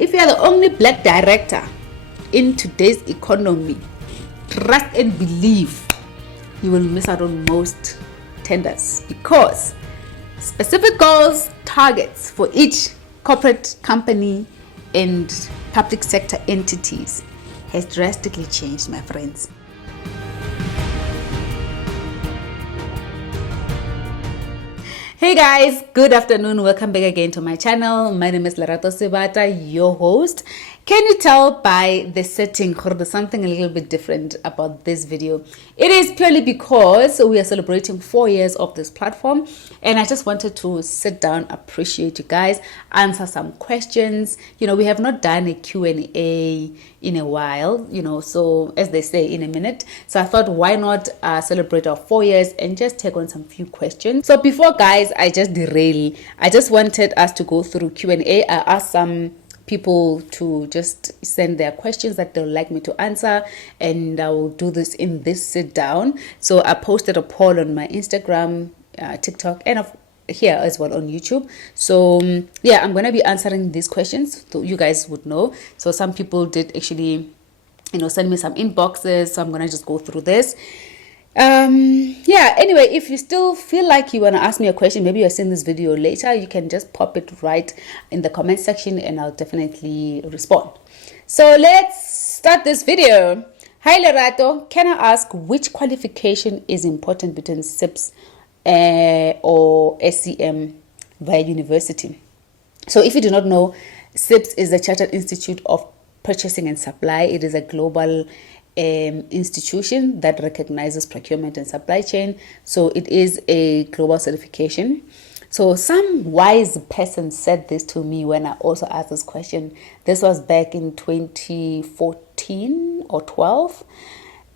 if you are the only black director in today's economy, trust and believe you will miss out on most tenders, because specific goals, targets for each corporate company and public sector entities has drastically changed, my friends. Hey guys, good afternoon. Welcome back again to my channel. My name is Lerato Sebata, your host. Can you tell by the setting or there's something a little bit different about this video? It is purely because we are celebrating 4 years of this platform, and I just wanted to sit down, appreciate you guys, answer some questions. We have not done a Q&A in a while, so as they say, in a minute. So I thought, why not celebrate our 4 years and just take on some few questions. So before, guys, I just derail. I just wanted us to go through Q&A. I asked some people to just send their questions that they'll like me to answer, and I will do this in this sit down. So I posted a poll on my Instagram, TikTok, and here as well on YouTube. So yeah, I'm gonna be answering these questions so you guys would know. So some people did actually send me some inboxes, so I'm gonna just go through this. Anyway, if you still feel like you want to ask me a question, maybe you're seeing this video later, you can just pop it right in the comment section and I'll definitely respond. So let's start this video. Hi Lerato, can I ask which qualification is important between CIPS or SCM via university? So if you do not know, CIPS is the Chartered Institute of Purchasing and Supply. It is a global institution that recognizes procurement and supply chain. So it is a global certification. So some wise person said this to me when I also asked this question. This was back in 2014 or 12.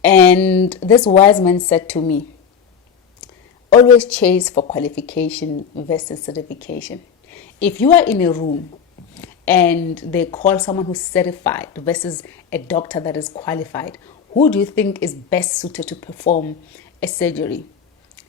And this wise man said to me, always chase for qualification versus certification. If you are in a room and they call someone who's certified versus a doctor that is qualified, who do you think is best suited to perform a surgery?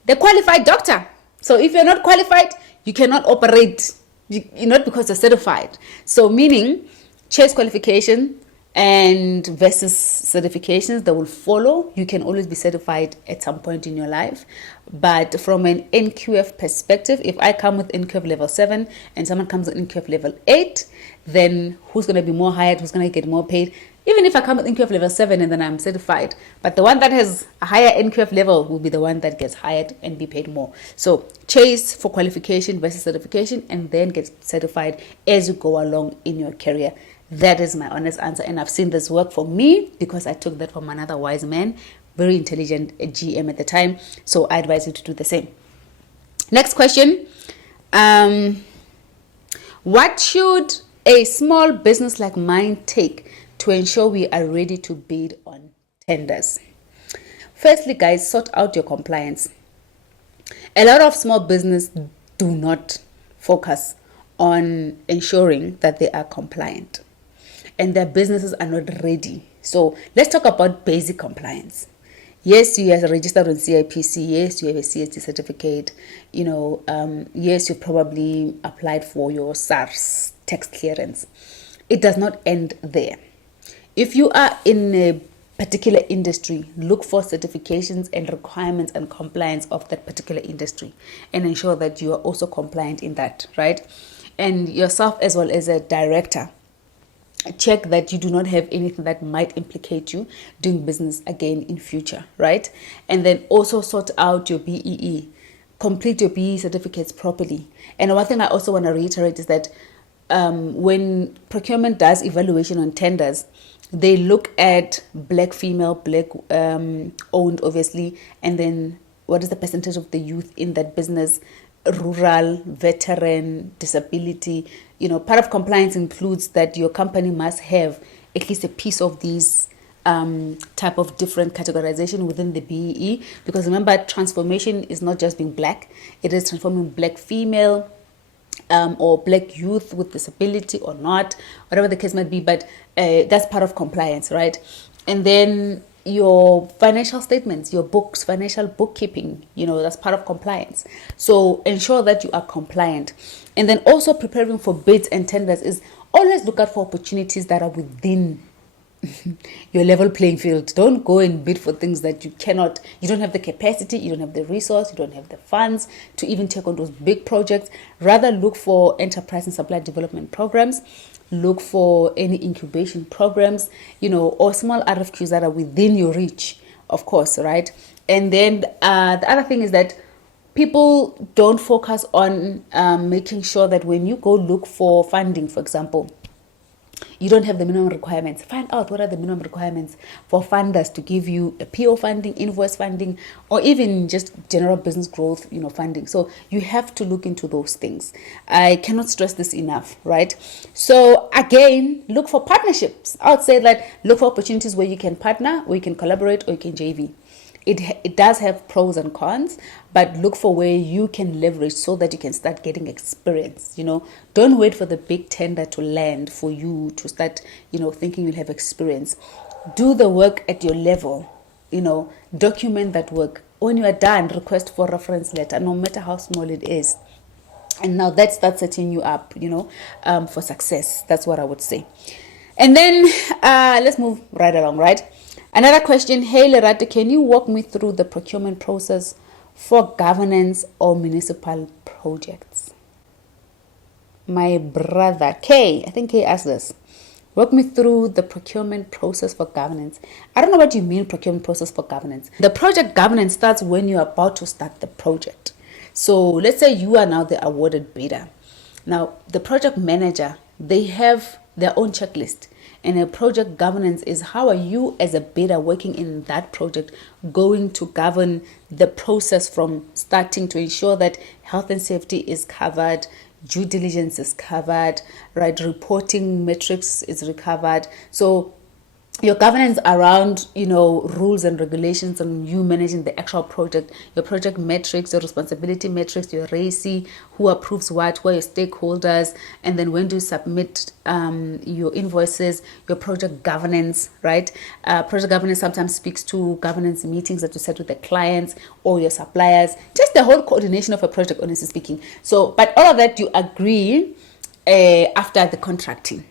The qualified doctor. So if you're not qualified, you cannot operate. You're not, because you're certified. So meaning, chase qualification and versus certifications that will follow. You can always be certified at some point in your life. But from an NQF perspective, if I come with NQF level 7 and someone comes with NQF level 8, then who's going to be more hired? Who's going to get more paid? Even if I come with NQF level 7 and then I'm certified, but the one that has a higher NQF level will be the one that gets hired and be paid more. So chase for qualification versus certification and then get certified as you go along in your career. That is my honest answer, and I've seen this work for me because I took that from another wise man, very intelligent GM at the time. So I advise you to do the same. Next question. What should a small business like mine take to ensure we are ready to bid on tenders? Firstly, guys, sort out your compliance. A lot of small business do not focus on ensuring that they are compliant and their businesses are not ready. So let's talk about basic compliance. Yes, you are registered on CIPS. Yes, you have a CSD certificate. Yes, you probably applied for your SARS tax clearance. It does not end there. If you are in a particular industry, look for certifications and requirements and compliance of that particular industry and ensure that you are also compliant in that, right? And yourself as well as a director, check that you do not have anything that might implicate you doing business again in future, right? And then also sort out your BEE, complete your BEE certificates properly. And one thing I also want to reiterate is that when procurement does evaluation on tenders, they look at black female, black owned obviously, and then what is the percentage of the youth in that business, rural, veteran, disability. Part of compliance includes that your company must have at least a piece of these type of different categorization within the BEE, because remember, transformation is not just being black, it is transforming black female, or black youth with disability or not, whatever the case might be, but that's part of compliance, right? And then your financial statements, your books, financial bookkeeping, that's part of compliance. So ensure that you are compliant. And then also preparing for bids and tenders is always look out for opportunities that are within your level playing field. Don't go and bid for things that you don't have the capacity, you don't have the resource, you don't have the funds to even take on those big projects. Rather look for enterprise and supply development programs, look for any incubation programs, or small RFQs that are within your reach, of course, right? And then the other thing is that people don't focus on making sure that when you go look for funding, for example, you don't have the minimum requirements. Find out what are the minimum requirements for funders to give you a PO funding, invoice funding, or even just general business growth, funding. So you have to look into those things. I cannot stress this enough, right? So again, look for partnerships. I would say that look for opportunities where you can partner, or you can collaborate, or you can JV. It does have pros and cons, but look for where you can leverage so that you can start getting experience. Don't wait for the big tender to land for you to start, thinking you'll have experience. Do the work at your level, document that work. When you are done, request for reference letter, no matter how small it is. And now that starts setting you up, for success. That's what I would say. And then let's move right along, right? Another question, hey Lerato, can you walk me through the procurement process for governance or municipal projects? My brother, Kay, I think Kay asked this. Walk me through the procurement process for governance. I don't know what you mean procurement process for governance. The project governance starts when you're about to start the project. So let's say you are now the awarded bidder. Now, the project manager, they have their own checklist. And a project governance is how are you as a bidder working in that project going to govern the process from starting to ensure that health and safety is covered, due diligence is covered, right? Reporting metrics is recovered. So your governance around, rules and regulations and you managing the actual project, your project metrics, your responsibility metrics, your RACI, who approves what, who are your stakeholders, and then when do you submit your invoices, your project governance, right? Project governance sometimes speaks to governance meetings that you set with the clients or your suppliers, just the whole coordination of a project, honestly speaking. So, but all of that you agree after the contracting.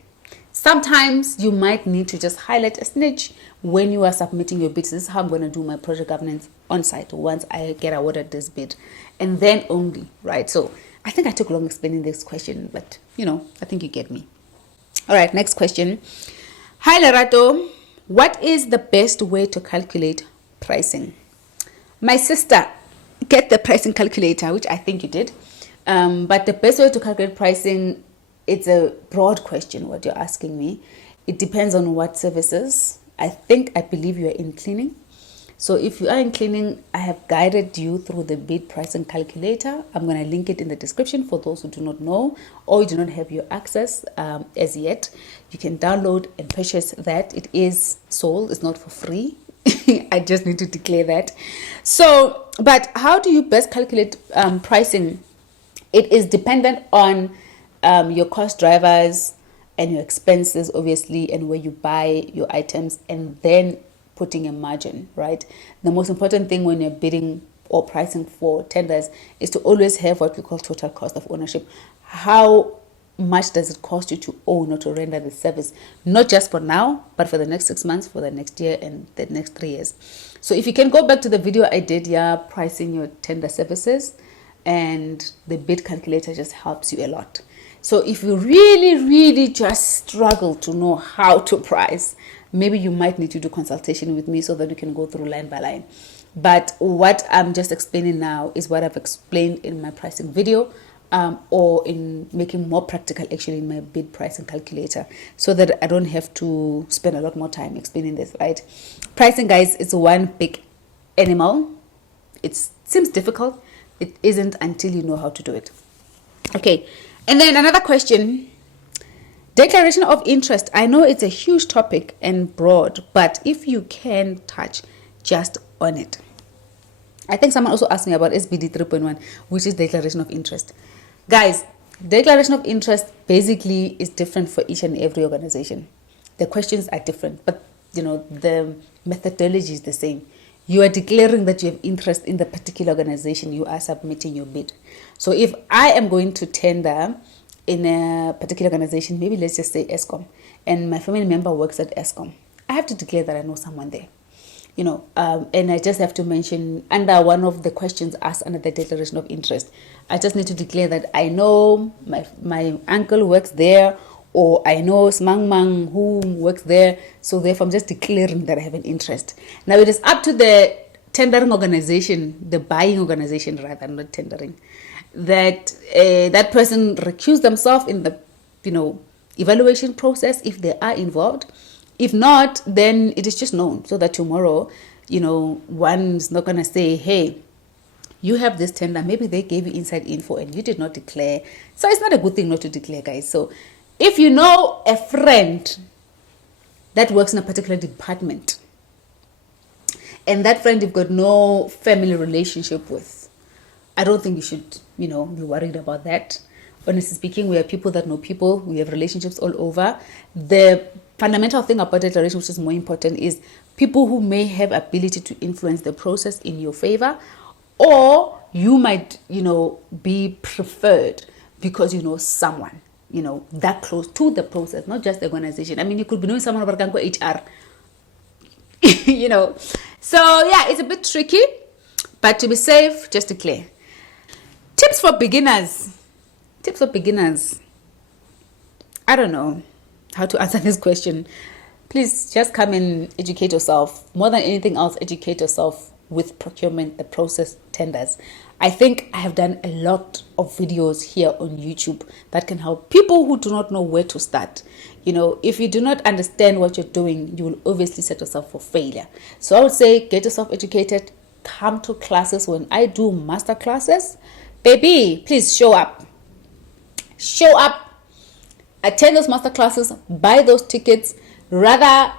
Sometimes you might need to just highlight a snitch when you are submitting your bids. This is how I'm going to do my project governance on site once I get awarded this bid. And then only, right? So I think I took long explaining this question, but I think you get me. All right, next question. Hi Lerato, what is the best way to calculate pricing? My sister, get the pricing calculator, which I think you did. But the best way to calculate pricing, it's a broad question, what you're asking me. It depends on what services. I believe you are in cleaning. So if you are in cleaning, I have guided you through the bid pricing calculator. I'm going to link it in the description for those who do not know or you do not have your access as yet. You can download and purchase that. It is sold. It's not for free. I just need to declare that. So, but how do you best calculate pricing? It is dependent on your cost drivers and your expenses, obviously, and where you buy your items, and then putting a margin, right? The most important thing when you're bidding or pricing for tenders is to always have what we call total cost of ownership. How much does it cost you to own or to render the service, not just for now, but for the next 6 months, for the next year, and the next 3 years. So if you can go back to the video I did, pricing your tender services, and the bid calculator just helps you a lot. So if you really just struggle to know how to price, maybe you might need to do consultation with me so that we can go through line by line. But what I'm just explaining now is what I've explained in my pricing video, or in making more practical actually in my bid pricing calculator, so that I don't have to spend a lot more time explaining this, right? Pricing, guys, is one big animal. It seems difficult. It isn't until you know how to do it. Okay. And then another question, declaration of interest. I know it's a huge topic and broad, but if you can touch just on it. I think someone also asked me about SBD 3.1, which is declaration of interest. Guys, declaration of interest basically is different for each and every organization. The questions are different, but the methodology is the same. You are declaring that you have interest in the particular organization you are submitting your bid. So if I am going to tender in a particular organization, maybe let's just say ESCOM, and my family member works at ESCOM, I have to declare that I know someone there. And I just have to mention under one of the questions asked under the declaration of interest, I just need to declare that I know my uncle works there, or I know Smang Mang who works there. So therefore, I'm just declaring that I have an interest. Now it is up to the tendering organization, the buying organization rather, not tendering, that that person recuse themselves in the evaluation process if they are involved. If not, then it is just known so that tomorrow, one's not going to say, hey, you have this tender, maybe they gave you inside info and you did not declare. So it's not a good thing not to declare, guys. So if you know a friend that works in a particular department and that friend you've got no family relationship with, I don't think you should, be worried about that. Honestly speaking, we are people that know people. We have relationships all over. The fundamental thing about declaration, which is more important, is people who may have ability to influence the process in your favor, or you might, be preferred because you know someone, that close to the process, not just the organization. I mean, you could be knowing someone about HR, So yeah, it's a bit tricky, but to be safe, just declare. Tips for beginners. I don't know how to answer this question. Please just come and educate yourself. More than anything else, educate yourself with procurement, the process, tenders. I think I have done a lot of videos here on YouTube that can help people who do not know where to start. If you do not understand what you're doing, you will obviously set yourself for failure. So I would say get yourself educated, come to classes. When I do master classes, baby, please show up. Attend those master classes, buy those tickets, rather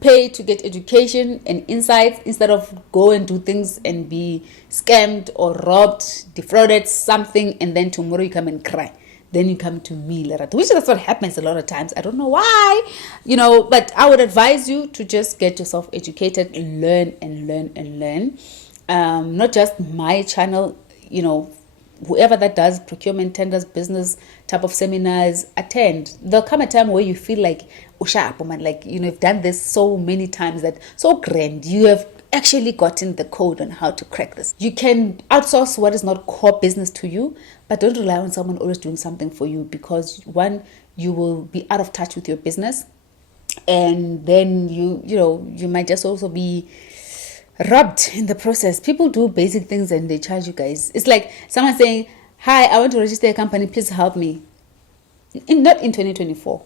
pay to get education and insights instead of go and do things and be scammed or robbed, defrauded, something, and then tomorrow you come and cry. Then you come to me, Lerato, which is what happens a lot of times. I don't know why, but I would advise you to just get yourself educated, learn. Not just my channel, whoever that does procurement, tenders, business type of seminars, attend. There'll come a time where you feel like, oh, sharp, man, you've done this so many times that so grand. You have actually gotten the code on how to crack this. You can outsource what is not core business to you, but don't rely on someone always doing something for you, because one, you will be out of touch with your business, and then you might just also be robbed in the process. People do basic things and they charge you, guys. It's like someone saying, hi, I want to register a company, please help me. Not in 2024.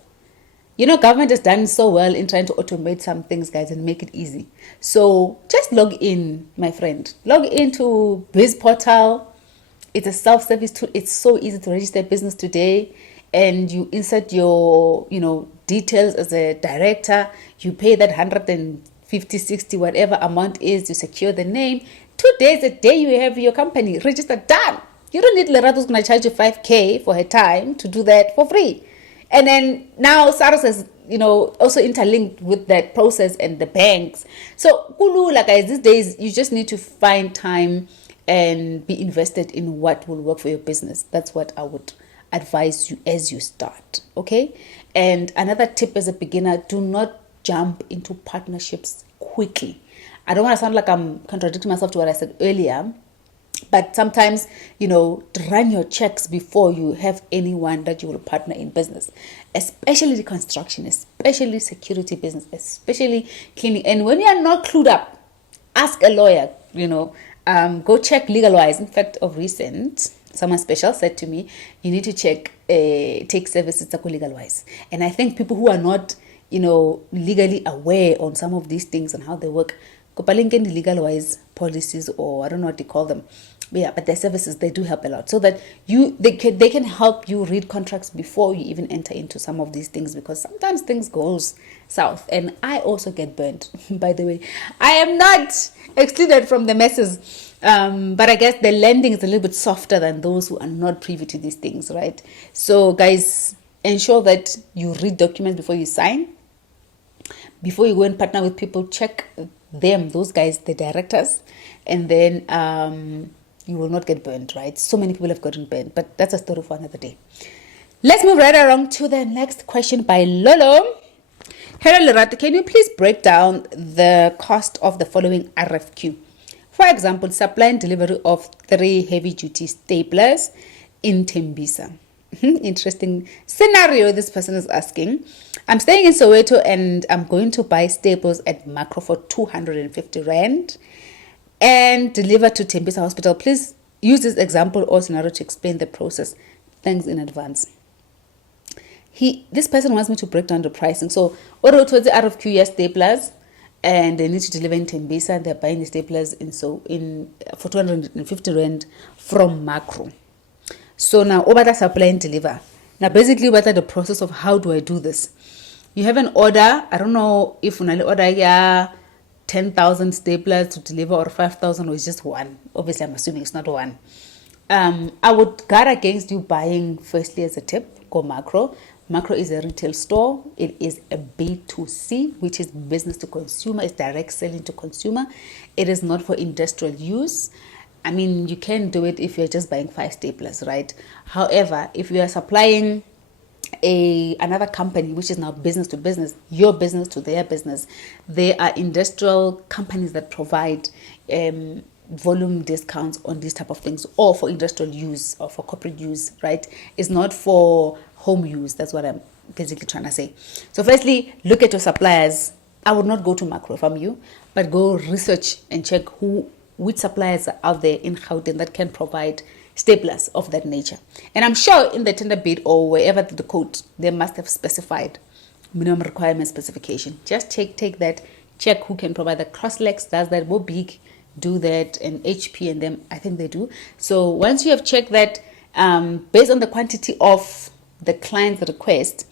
Government has done so well in trying to automate some things, guys, and make it easy. So just log in, my friend. Log into Biz Portal. It's a self-service tool. It's so easy to register a business today. And you insert your, details as a director. You pay that 150, 60, whatever amount is to secure the name. 2 days a day you have your company registered, done. You don't need Lerato's going to charge you 5K for her time to do that for free. And then now SARS is, also interlinked with that process and the banks. So kulula, guys, these days you just need to find time and be invested in what will work for your business. That's what I would advise you as you start. Okay. And another tip as a beginner, do not jump into partnerships quickly. I don't want to sound like I'm contradicting myself to what I said earlier, but sometimes, run your checks before you have anyone that you will partner in business, especially the construction, especially security business, especially cleaning. And when you are not clued up, ask a lawyer, go check legal-wise. In fact, of recent, someone special said to me, you need to check take services legal-wise. And I think people who are not legally aware on some of these things and how they work, legal-wise policies, or I don't know what they call them. But yeah, but their services, they do help a lot, so that they can help you read contracts before you even enter into some of these things, because sometimes things goes south. And I also get burnt, by the way. I am not excluded from the messes, but I guess the lending is a little bit softer than those who are not privy to these things, right? So guys, ensure that you read documents before you sign. Before you go and partner with people, check them, those guys, the directors, and then you will not get burned, right? So many people have gotten burned, but that's a story for another day. Let's move right along to the next question by Lolo. Hello, Lerato. Can you please break down the cost of the following RFQ? For example, supply and delivery of 3 heavy-duty staplers in Tembisa. Interesting scenario this person is asking. I'm staying in Soweto and I'm going to buy staples at Macro for 250 Rand and deliver to Tembisa Hospital. Please use this example or scenario to explain the process. Thanks in advance. This person wants me to break down the pricing. So, order towards the RFQ staplers, and they need to deliver in Tembisa. They're buying the staplers for 250 Rand from Macro. So now, over the supply and deliver. Now, basically, what are the process of how do I do this? You have an order. I don't know if you order 10,000 staplers to deliver or 5,000 or it's just one. Obviously, I'm assuming it's not one. I would guard against you buying firstly as a tip, go Macro. Macro is a retail store. It is a B2C, which is business to consumer. It's direct selling to consumer. It is not for industrial use. I mean, you can do it if you're just buying 5 staplers, right? However, if you are supplying another company, which is now business to business, your business to their business, there are industrial companies that provide volume discounts on these type of things, or for industrial use or for corporate use, right? It's not for home use. That's what I'm basically trying to say. So firstly, look at your suppliers. I would not go to Macro if I'm you, but go research and check which suppliers are out there in Gauteng that can provide staplers of that nature. And I'm sure in the tender bid or wherever the quote, they must have specified minimum requirement specification. Just take that, check who can provide the Crosslex, does that, Go Big do that, and HP and them, I think they do. So once you have checked that, based on the quantity of the client's request,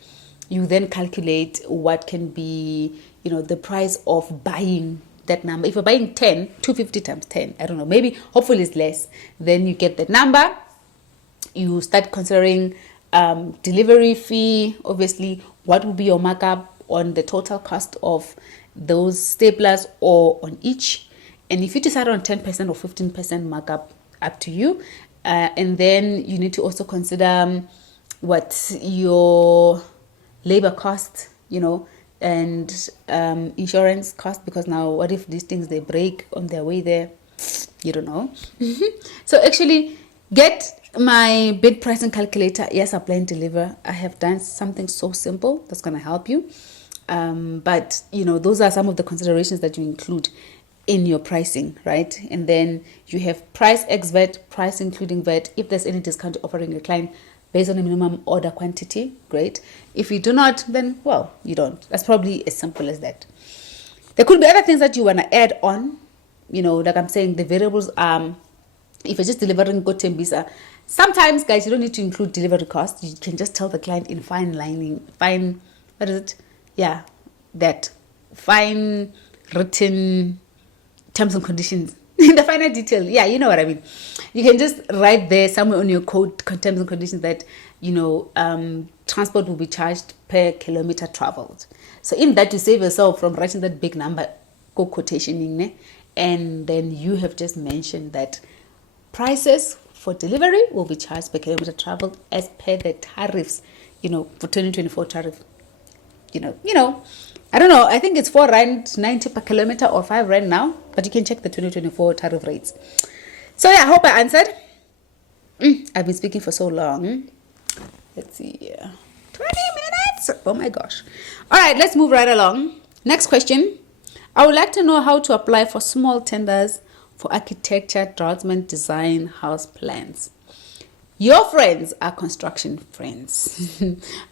you then calculate what can be, the price of buying that number. If you're buying 10, 250 times 10, I don't know, maybe, hopefully it's less. Then you get that number. You start considering delivery fee, obviously, what will be your markup on the total cost of those staplers or on each. And if you decide on 10% or 15% markup, up to you. And then you need to also consider what your labor cost, and insurance cost, because now what if these things they break on their way there? You don't know. So actually get my bid pricing calculator. Yes, I plan to deliver. I have done something so simple that's going to help you. But those are some of the considerations that you include in your pricing, right? And then you have price ex VAT, price including VAT. If there's any discount offering your client based on a minimum order quantity, great. If you do not, then, well, you don't. That's probably as simple as that. There could be other things that you want to add on, like I'm saying, the variables, if you're just delivering good Tembisa, sometimes, guys, you don't need to include delivery costs. You can just tell the client in fine written terms and conditions, in the finer detail. Yeah, you know what I mean. You can just write there somewhere on your code terms and conditions that transport will be charged per kilometer traveled. So in that, you save yourself from writing that big number, quotationing, and then you have just mentioned that prices for delivery will be charged per kilometer traveled as per the tariffs, for 2024 tariff. I don't know. I think it's 4 Rand 90 per kilometer or 5 Rand now, but you can check the 2024 tariff rates. So yeah, I hope I answered. I've been speaking for so long. Let's see here. 20 minutes. Oh my gosh. All right, let's move right along. Next question. I would like to know how to apply for small tenders for architecture, draftsman, design, house plans. Your friends are construction friends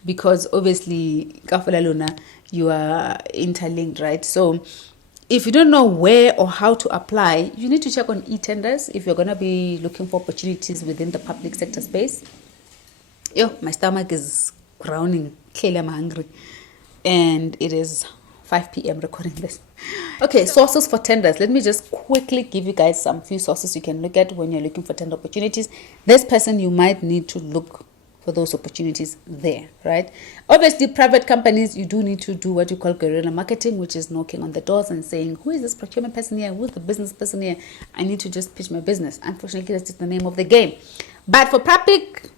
because obviously, you are interlinked, right? So if you don't know where or how to apply, you need to check on e-tenders if you're going to be looking for opportunities within the public sector space. My stomach is growling. Clearly, I'm hungry. And it is 5 p.m. recording this. Okay, sources for tenders. Let me just quickly give you guys some few sources you can look at when you're looking for tender opportunities. This person, you might need to look for those opportunities there, right? Obviously, private companies, you do need to do what you call guerrilla marketing, which is knocking on the doors and saying, who is this procurement person here? Who's the business person here? I need to just pitch my business. Unfortunately, that's just the name of the game. But for public,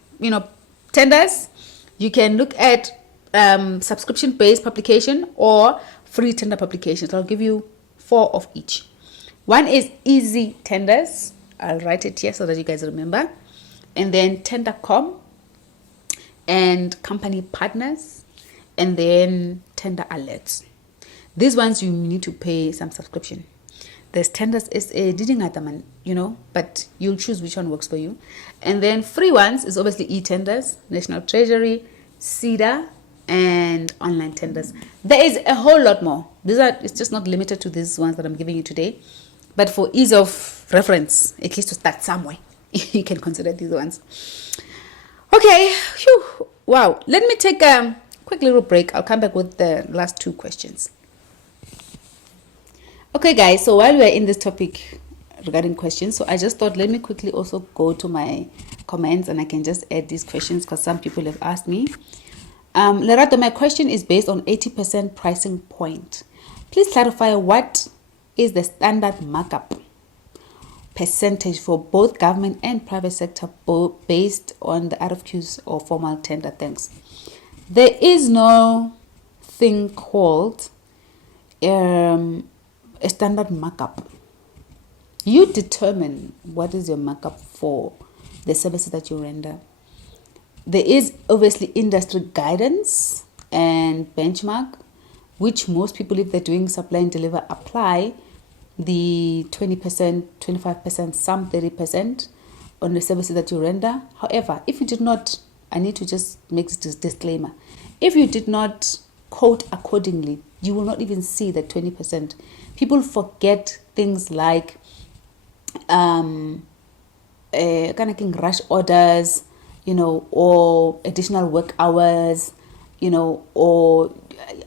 tenders, You can look at subscription-based publication or free tender publications. I'll give you 4 of each. One is easy tenders. I'll write it here so that you guys remember. And then Tender.com and company partners, and then tender alerts. These ones you need to pay some subscription. There's tenders is a didn't man, but you'll choose which one works for you. And then free ones is obviously e-tenders, National Treasury, CEDA, and online tenders. There is a whole lot more. It's just not limited to these ones that I'm giving you today. But for ease of reference, at least to start somewhere, you can consider these ones. Okay. Whew. Wow. Let me take a quick little break. I'll come back with the last 2 questions. Okay, guys. So while we're in this topic regarding questions, so I just thought let me quickly also go to my comments and I can just add these questions because some people have asked me. Lerato, my question is based on 80% pricing point. Please clarify what is the standard markup percentage for both government and private sector based on the RFQs or formal tender. Thanks. There is no thing called a standard markup. You determine what is your markup for the services that you render. There is obviously industry guidance and benchmark, which most people, if they're doing supply and deliver, apply the 20%, 25%, some 30% on the services that you render. However, if you did not, I need to just make this disclaimer. If you did not quote accordingly, you will not even see that 20%. People forget things like kind of rush orders, or additional work hours, or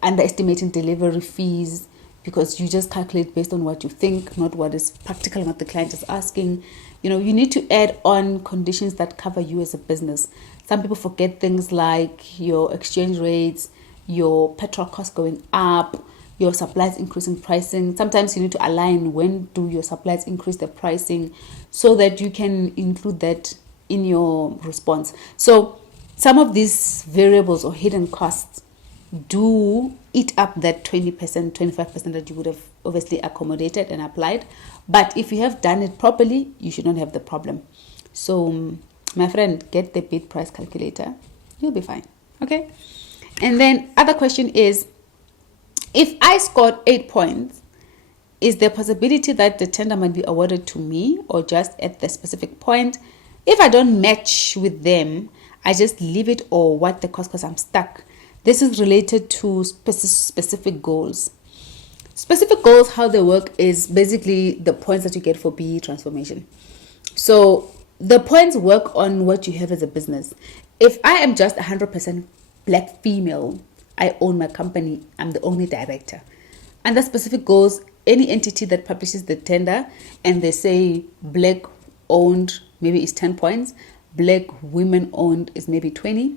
underestimating delivery fees, because you just calculate based on what you think, not what is practical, what the client is asking. You need to add on conditions that cover you as a business. Some people forget things like your exchange rates, your petrol costs going up, your suppliers increasing pricing. Sometimes you need to align when do your suppliers increase their pricing so that you can include that in your response. So some of these variables or hidden costs do eat up that 20%, 25% that you would have obviously accommodated and applied. But if you have done it properly, you should not have the problem. So my friend, get the bid price calculator. You'll be fine. Okay. And then other question is, if I scored 8 points, is there a possibility that the tender might be awarded to me or just at the specific point? If I don't match with them, I just leave it, or what the cost because I'm stuck. This is related to specific goals. Specific goals, how they work is basically the points that you get for BE transformation. So the points work on what you have as a business. If I am just 100% black female, I own my company, I'm the only director. And the specific goals, any entity that publishes the tender and they say black owned maybe is 10 points, black women owned is maybe 20.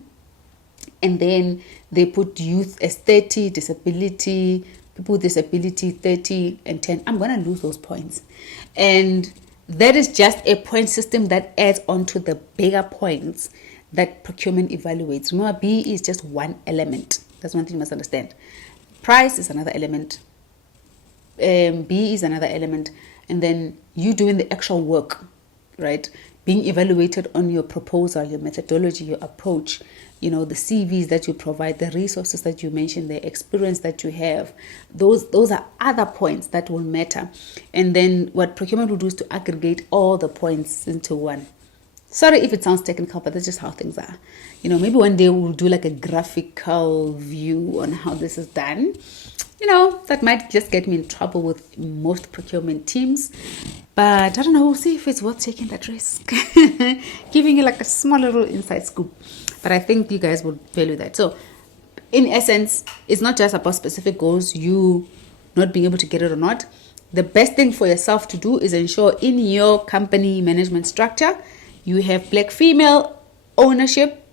And then they put youth as 30, disability, people with disability 30 and 10. I'm going to lose those points. And that is just a point system that adds on to the bigger points that procurement evaluates. Remember, B is just one element. That's one thing you must understand. Price is another element. B is another element. And then you doing the actual work, right? Being evaluated on your proposal, your methodology, your approach, the CVs that you provide, the resources that you mentioned, the experience that you have. Those are other points that will matter. And then what procurement will do is to aggregate all the points into one. Sorry if it sounds technical, but that's just how things are. Maybe one day we'll do like a graphical view on how this is done. That might just get me in trouble with most procurement teams. But I don't know, we'll see if it's worth taking that risk. Giving you like a small little inside scoop. But I think you guys would value that. So in essence, it's not just about specific goals, you not being able to get it or not. The best thing for yourself to do is ensure in your company management structure, you have black female ownership,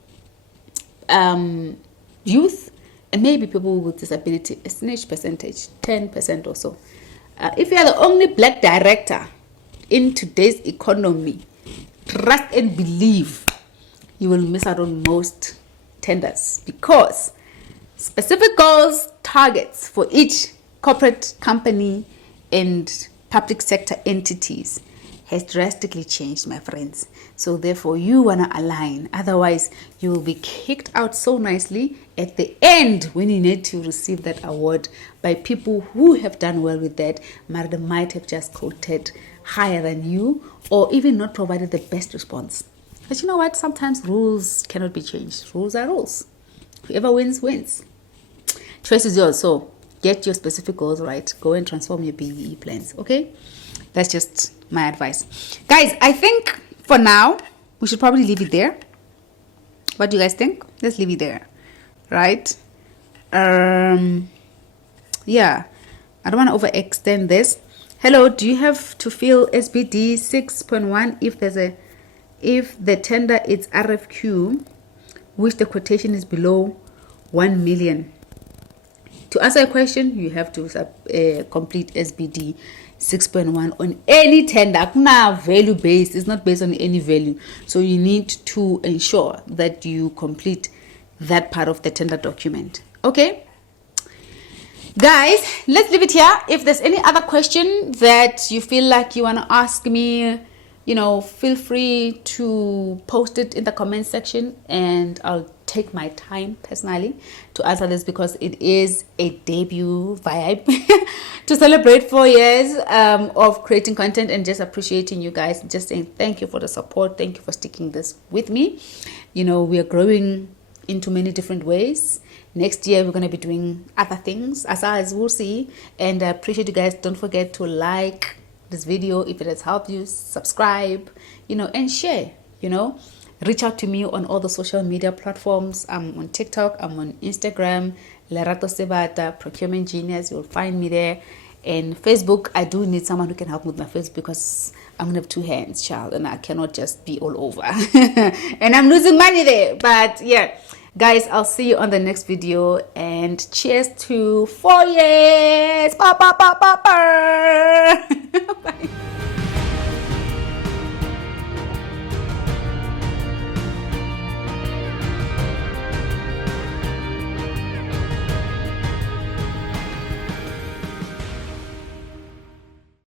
youth, and maybe people with disability, a snitch percentage, 10% or so. If you are the only black director in today's economy, trust and believe you will miss out on most tenders, because specific goals, targets for each corporate company and public sector entities has drastically changed, my friends. So therefore you want to align, otherwise you will be kicked out so nicely at the end when you need to receive that award by people who have done well with that, but they might have just quoted higher than you, or even not provided the best response. But you know what, sometimes rules cannot be changed. Rules are rules. Whoever wins wins. Choice is yours. So get your specific goals right. Go and transform your BEE plans. Okay, that's just my advice, guys. I think for now we should probably leave it there. What do you guys think? Let's leave it there, right? Yeah, I don't want to overextend this. Hello, do you have to fill SBD 6.1 if the tender is RFQ, which the quotation is below 1 million? To answer a question, you have to complete SBD 6.1 on any tender. Now, value based, it's not based on any value. So you need to ensure that you complete that part of the tender document. Okay, guys, let's leave it here. If there's any other question that you feel like you want to ask me, you know, feel free to post it in the comment section, and I'll take my time personally to answer this, because it is a debut vibe to celebrate 4 years of creating content and just appreciating you guys, just saying thank you for the support, thank you for sticking this with me. You know, we are growing into many different ways. Next year we're going to be doing other things, as we'll see, and I appreciate you guys. Don't forget to like this video if it has helped you, subscribe, you know, and share. You know, reach out to me on all the social media platforms. I'm on TikTok, I'm on Instagram, Lerato Sebata, Procurement Genius. You'll find me there. And Facebook, I do need someone who can help me with my Facebook, because I'm gonna have 2 hands, child, and I cannot just be all over. And I'm losing money there. But yeah, guys, I'll see you on the next video, and cheers to 4 years. Bye.